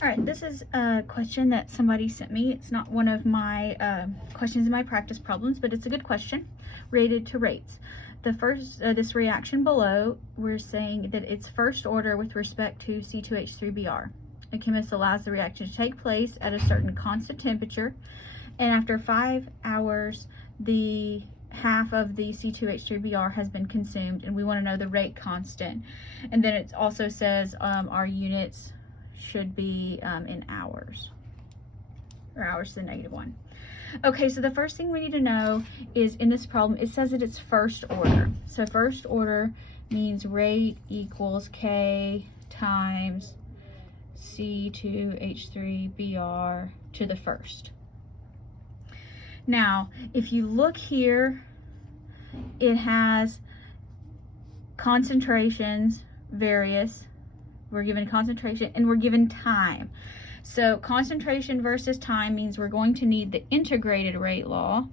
All right, this is a question that somebody sent me. It's not one of my questions in my practice problems, but it's a good question related to rates. The first, this reaction below, we're saying that it's first order with respect to C2H3Br. A chemist allows the reaction to take place at a certain constant temperature, and after 5 hours, the half of the C2H3Br has been consumed, and we want to know the rate constant. And then it also says our units should be in hours, or hours to the -1. Okay, so the first thing we need to know is in this problem, it says that it's first order. So first order means rate equals K times C2H3Br to the first. Now, if you look here, it has concentrations, various. We're given concentration and we're given time. So concentration versus time means we're going to need the integrated rate law.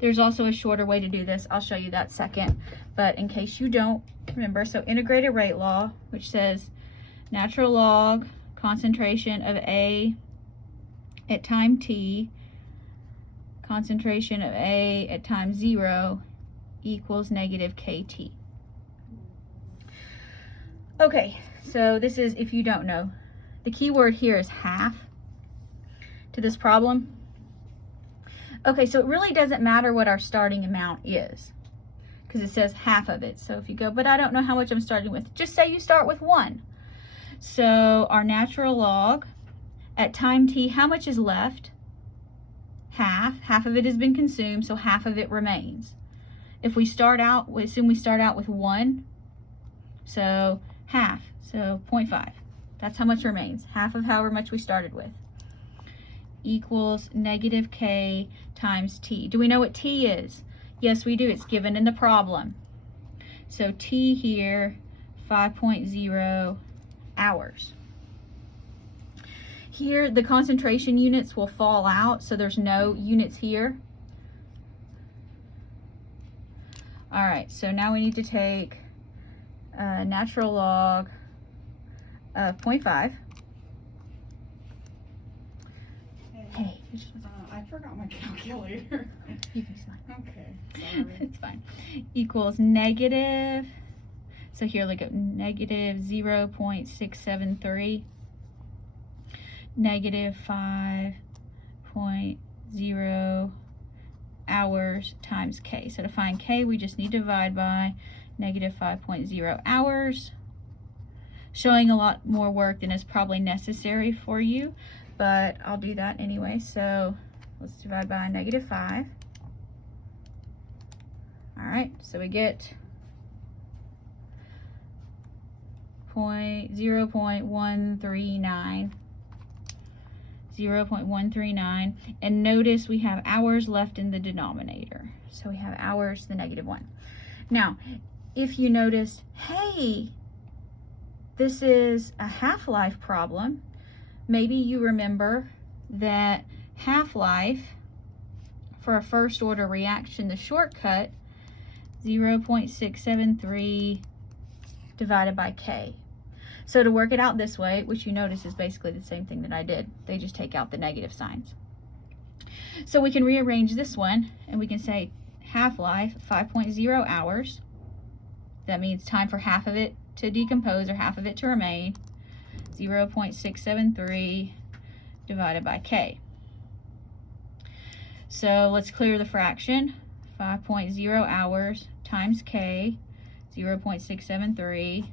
There's also a shorter way to do this. I'll show you that second. But in case you don't remember, so integrated rate law, which says natural log concentration of A at time t, concentration of A at time 0 equals negative KT. Okay, so this is, if you don't know, the key word here is half to this problem. Okay, so it really doesn't matter what our starting amount is because it says half of it. So if you go, but I don't know how much I'm starting with, just say you start with 1. So our natural log at time t, how much is left? Half. Half of it has been consumed, so half of it remains. If we start out, we assume we start out with 1, so half, so 0.5. That's how much remains, half of however much we started with, equals negative K times T. Do we know what T is? Yes, we do. It's given in the problem. So T here, 5.0 hours. Here, the concentration units will fall out, so there's no units here. All right, so now we need to take natural log of 0.5. Hey, I forgot my calculator. You can sign. Okay, sorry. It's fine. Equals negative, so here look at negative 0.673, negative 5.0 hours times K. So to find K, we just need to divide by negative 5.0 hours. Showing a lot more work than is probably necessary for you, but I'll do that anyway. So let's divide by negative 5. All right, so we get 0.139. 0.139, and notice we have hours left in the denominator. So we have hours to the -1. Now, if you notice, hey, this is a half-life problem, maybe you remember that half-life for a first order reaction, the shortcut, 0.673 divided by K. So to work it out this way, which you notice is basically the same thing that I did, they just take out the negative signs. So we can rearrange this one and we can say half-life 5.0 hours. That means time for half of it to decompose or half of it to remain. 0.673 divided by K. So let's clear the fraction. 5.0 hours times K, 0.673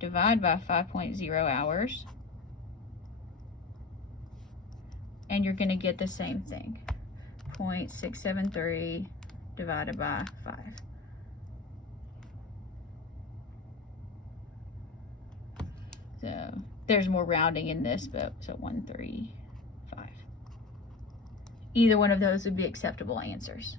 divide by 5.0 hours, and you're going to get the same thing, 0.673 divided by 5. So there's more rounding in this, but so 135. Either one of those would be acceptable answers.